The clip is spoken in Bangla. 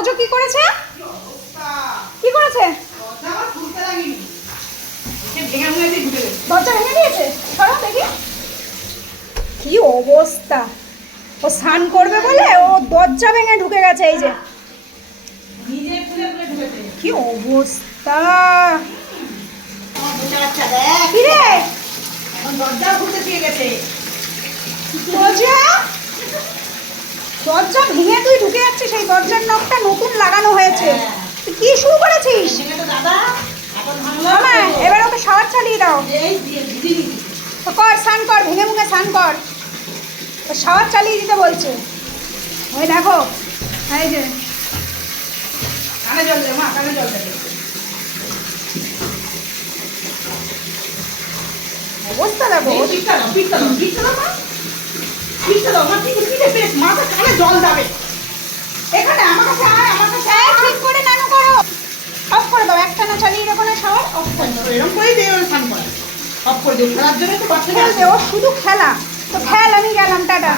ওজো কি করেছে? কি করেছে? দরজা ভেঙে দিয়েছে। সরো দেখি কি অবস্থা। ও স্নান করবে বলে ও দরজা ভেঙে ঢুকে গেছে। এই যে কি অবস্থা। কি রে দরজা ভেঙে তুই ঢুকে যাচ্ছিস। সেই দরজার নখটা নতুন লাগানো হয়েছে। তুই কি শুরু করেছিস? এবার ওকে শাওয়ার চালিয়ে দাও। তো কর, স্নান কর, ভেঙে ভেঙে স্নান কর। শাওয়ার চালিয়ে দিতে বলছে। ওই দেখো এই যে কানে জল দে মা, কানে জল দে। অবস্থা দেখো। মাথা কানে জল যাবে। এখানে আমার কাছে আয়, আমার কাছে আয়। ঠিক করে নানু করো। অফ করে দাও। একটানা চালিয়ে রেখো না শাওয়ার। অফ করে দাও। এরকম করেই দিয়ে স্নান করে। অফ করে দিও। খেলার জন্য তো বাচ্চা খেলবে। ও শুধু খেলা। তো খেল, আমি গেলাম, টাটা।